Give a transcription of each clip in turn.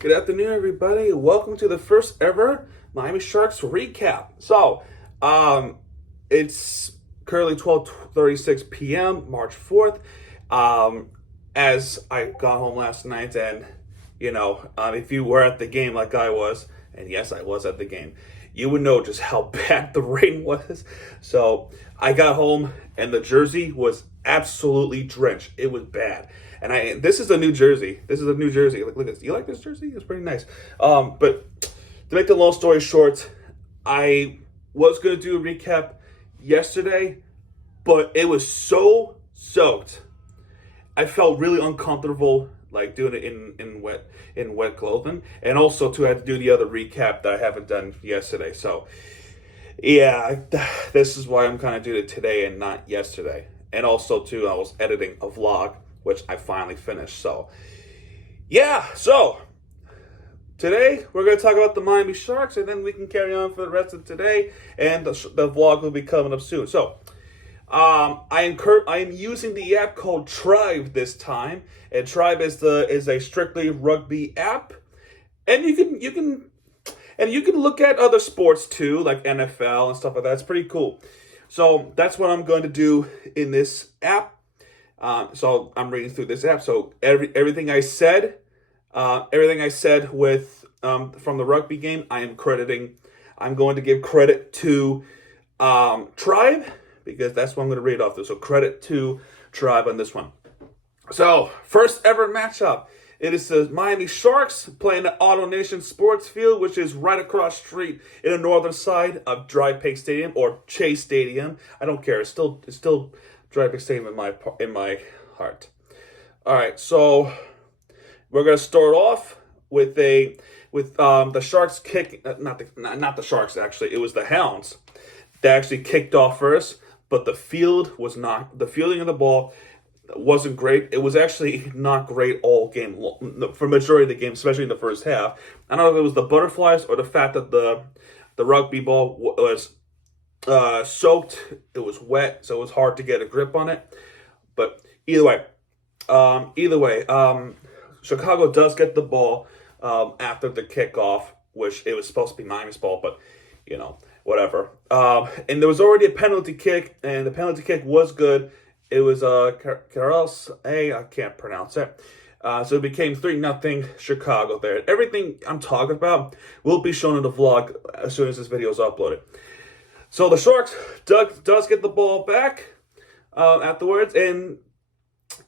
Good afternoon, everybody. Welcome to the first ever Miami Sharks recap. Um, it's currently 12:36 p.m., March 4th. Um, as I got home last night, and if you were at the game like I was, and yes, I was at the game, you would know just how bad the rain was. So I got home, and the jersey was absolutely drenched. It was bad. And this is a new jersey. This is a new jersey. Look at this. You like this jersey? It's pretty nice. But to make the long story short, I was gonna do a recap yesterday, but it was so soaked. I felt really uncomfortable like doing it in wet clothing, and also to have to do the other recap that I haven't done yesterday. So yeah, this is why I'm kind of doing it today and not yesterday. And also too, I was editing a vlog which I finally finished. So yeah, so today we're going to talk about the Miami Sharks, and then we can carry on for the rest of today, and the vlog will be coming up soon. So I am using the app called Tribe this time, and Tribe is a strictly rugby app, and you can look at other sports too, like NFL and stuff like that. It's pretty cool. So that's what I'm going to do in this app. So I'm reading through this app. So everything I said with from the rugby game, I am crediting. I'm going to give credit to Tribe, because that's what I'm going to read off this. So credit to Tribe on this one. So first ever matchup. It is the Miami Sharks playing at Auto Nation Sports Field, which is right across the street in the northern side of Drive Pig Stadium, or Chase Stadium. I don't care. It's still Drive Pig Stadium in my heart. All right, so we're gonna start off with the Sharks kick. Not the Sharks, actually. It was the Hounds that actually kicked off first, but the fielding of the ball wasn't great. It was actually not great all game for majority of the game, especially in the first half. I don't know if it was the butterflies or the fact that the rugby ball was soaked. It was wet, so it was hard to get a grip on it. But either way, Chicago does get the ball after the kickoff, which it was supposed to be Miami's ball, but whatever. And there was already a penalty kick, and the penalty kick was good. It was Carlos I can't pronounce it. So it became 3-0 Chicago there. Everything I'm talking about will be shown in the vlog as soon as this video is uploaded. So the Sharks does get the ball back afterwards, and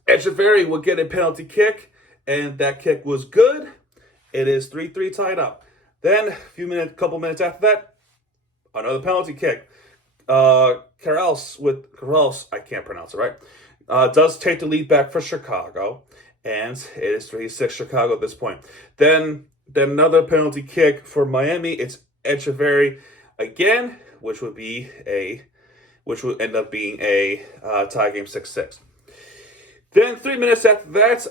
Echeverry will get a penalty kick, and that kick was good. It is 3-3 tied up. Then couple minutes after that, another penalty kick. Carlos, I can't pronounce it right, does take the lead back for Chicago, and it is 3-6 Chicago at this point. Then another penalty kick for Miami. It's Echeverry again, which would end up being a tie game 6-6. Then 3 minutes after that,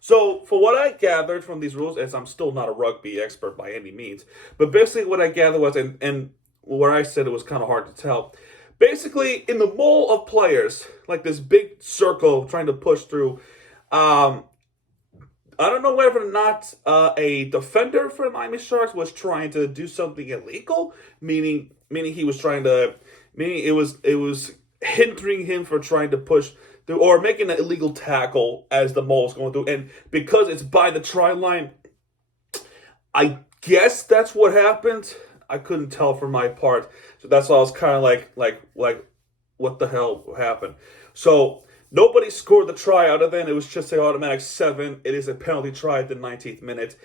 so for what I gathered from these rules, as I'm still not a rugby expert by any means, but basically what I gathered was, and where I said it was kind of hard to tell, basically in the mole of players, like this big circle trying to push through, I don't know whether or not a defender for the Miami Sharks was trying to do something illegal, meaning he was trying to, meaning it was hindering him for trying to push through or making an illegal tackle as the mole is going through, and because it's by the try line, I guess that's what happened. I couldn't tell for my part, so that's why I was kind of like, what the hell happened? So nobody scored the try other than it was just an automatic 7. It is a penalty try at the 19th minute,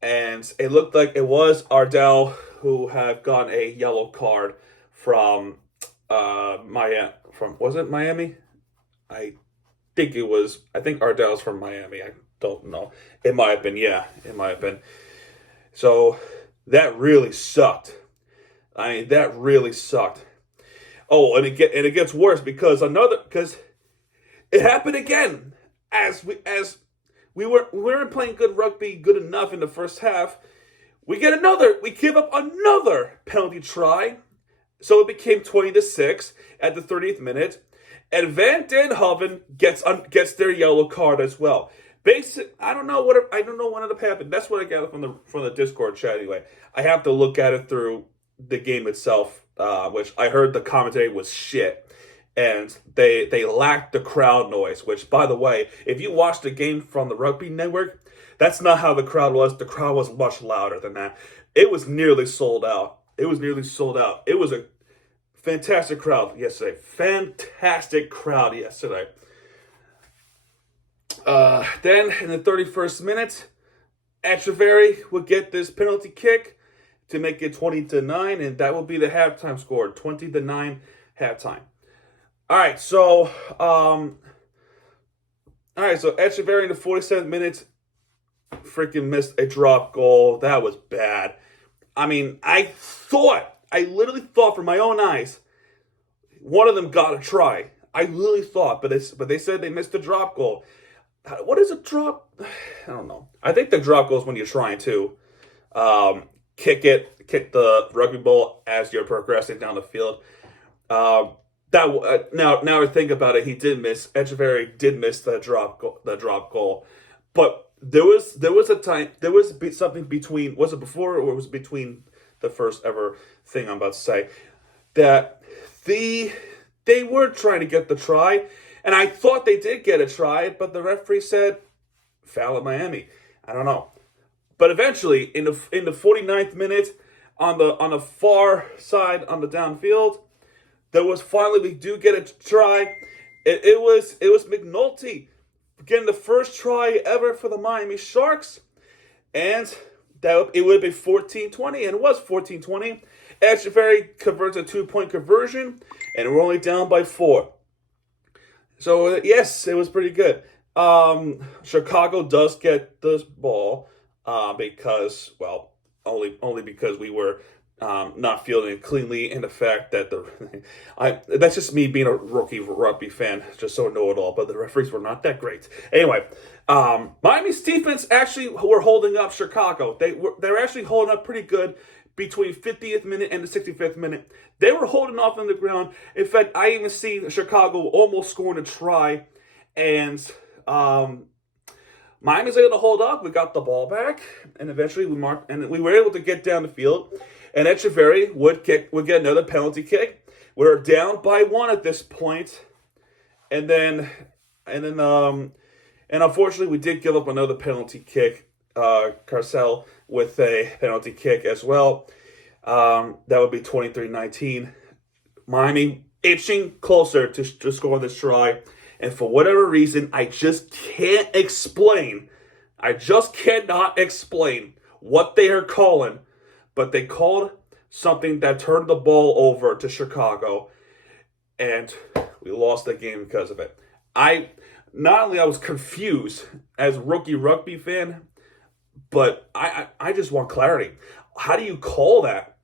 and it looked like it was Ardell who had gotten a yellow card from Miami. Was it Miami? I think Ardell's from Miami. I don't know. It might have been. Yeah, it might have been. So that really sucked. That really sucked. Oh, and it gets worse because it happened again. As we weren't playing good rugby good enough in the first half. We give up another penalty try. So it became 20-6 at the 30th minute. And Van Den Hoven gets their yellow card as well. Basic. I don't know what ended up happening. That's what I got from the Discord chat. Anyway, I have to look at it through the game itself, which I heard the commentary was shit, and they lacked the crowd noise. Which, by the way, if you watch the game from the Rugby Network, that's not how the crowd was. The crowd was much louder than that. It was nearly sold out. It was nearly sold out. It was a fantastic crowd yesterday. Fantastic crowd yesterday. Then in the 31st minute, Echeverry would get this penalty kick to make it 20-9, and that will be the halftime score, 20-9 halftime. All right, so Echeverry in the 47th minute freaking missed a drop goal. That was bad. I mean, I literally thought from my own eyes, one of them got a try. I literally thought, but they said they missed a drop goal. What is a drop? I don't know. I think the drop goal is when you're trying to kick the rugby ball as you're progressing down the field. Now I think about it, Echeverry did miss the drop goal, but there was something between, was it before or was it between the first ever thing I'm about to say, that they were trying to get the try, and I thought they did get a try, but the referee said foul at Miami. I don't know. But eventually, in the 49th minute, on the far side on the downfield, we do get a try. It was McNulty getting the first try ever for the Miami Sharks, and it would be 14-20, and it was 14-20. Echeverry converts a 2-point conversion, and we're only down by 4. So yes, it was pretty good. Chicago does get this ball because, well, only because we were not fielding it cleanly, and the fact that that's just me being a rookie rugby fan, just so know-it-all, but the referees were not that great. Anyway, Miami's defense actually were holding up Chicago. They're actually holding up pretty good between 50th minute and the 65th minute. They were holding off on the ground. In fact, I even see Chicago almost scoring a try, and Miami's able to hold up. We got the ball back, and eventually we were able to get down the field. And Echeverry would get another penalty kick. We're down by 1 at this point, and unfortunately we did give up another penalty kick. Carcel with a penalty kick as well. That would be 23-19. Miami itching closer to scoring this try, and for whatever reason, I just cannot explain what they are calling. But they called something that turned the ball over to Chicago, and we lost the game because of it. I was confused as a rookie rugby fan, but I just want clarity. How do you call that?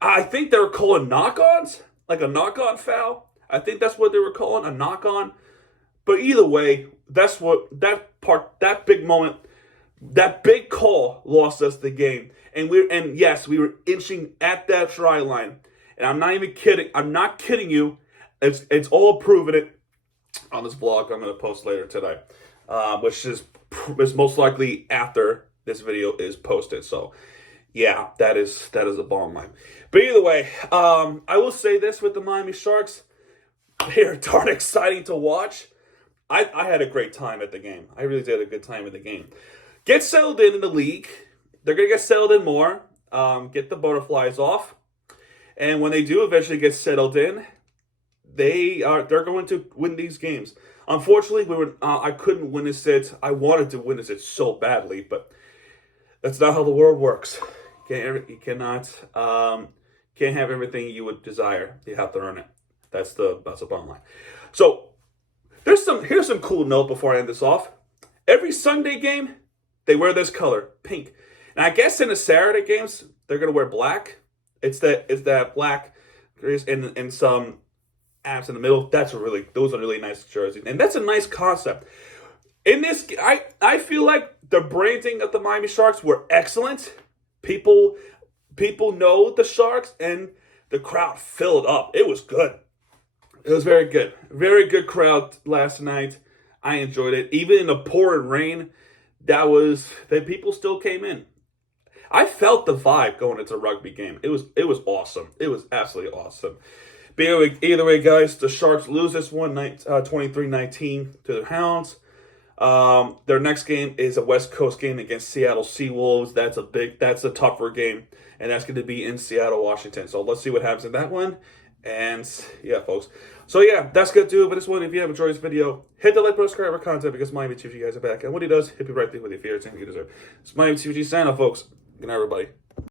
I think they were calling knock-ons, like a knock-on foul. I think that's what they were calling, a knock-on. But either way, that big moment, that big call lost us the game. And yes, we were inching at that try line. And I'm not even kidding. I'm not kidding you. It's all proven it on this vlog I'm going to post later today, which is most likely after this video is posted. So yeah, that is a ball line. But either way, I will say this with the Miami Sharks, they are darn exciting to watch. I had a great time at the game. I really did a good time at the game. Get settled in the league. They're going to get settled in more, get the butterflies off. And when they do eventually get settled in, they're going to win these games. Unfortunately, I couldn't witness it. I wanted to witness it so badly, but that's not how the world works. You can't have everything you would desire. You have to earn it. That's the bottom line. So here's some cool note before I end this off. Every Sunday game, they wear this color, pink. And I guess in the Saturday games, they're going to wear black. It's that black and some apps in the middle. Those are really nice jerseys. And that's a nice concept. In this, I feel like the branding of the Miami Sharks were excellent. People know the Sharks, and the crowd filled up. It was good. It was very good. Very good crowd last night. I enjoyed it. Even in the pouring rain, that people still came in. I felt the vibe going into a rugby game. It was awesome. It was absolutely awesome. But either way, guys, the Sharks lose this one, 23-19 to the Hounds. Their next game is a West Coast game against Seattle Seawolves. That's a tougher game, and that's going to be in Seattle, Washington. So let's see what happens in that one. And yeah, folks. So yeah, that's going to do it for this one. If you have enjoyed this video, hit the like button, subscribe for content, because Miami TVG guys are back. And what he does, hit me right there with your favorite thing you deserve. It's Miami TVG sign off, folks. Good night, everybody.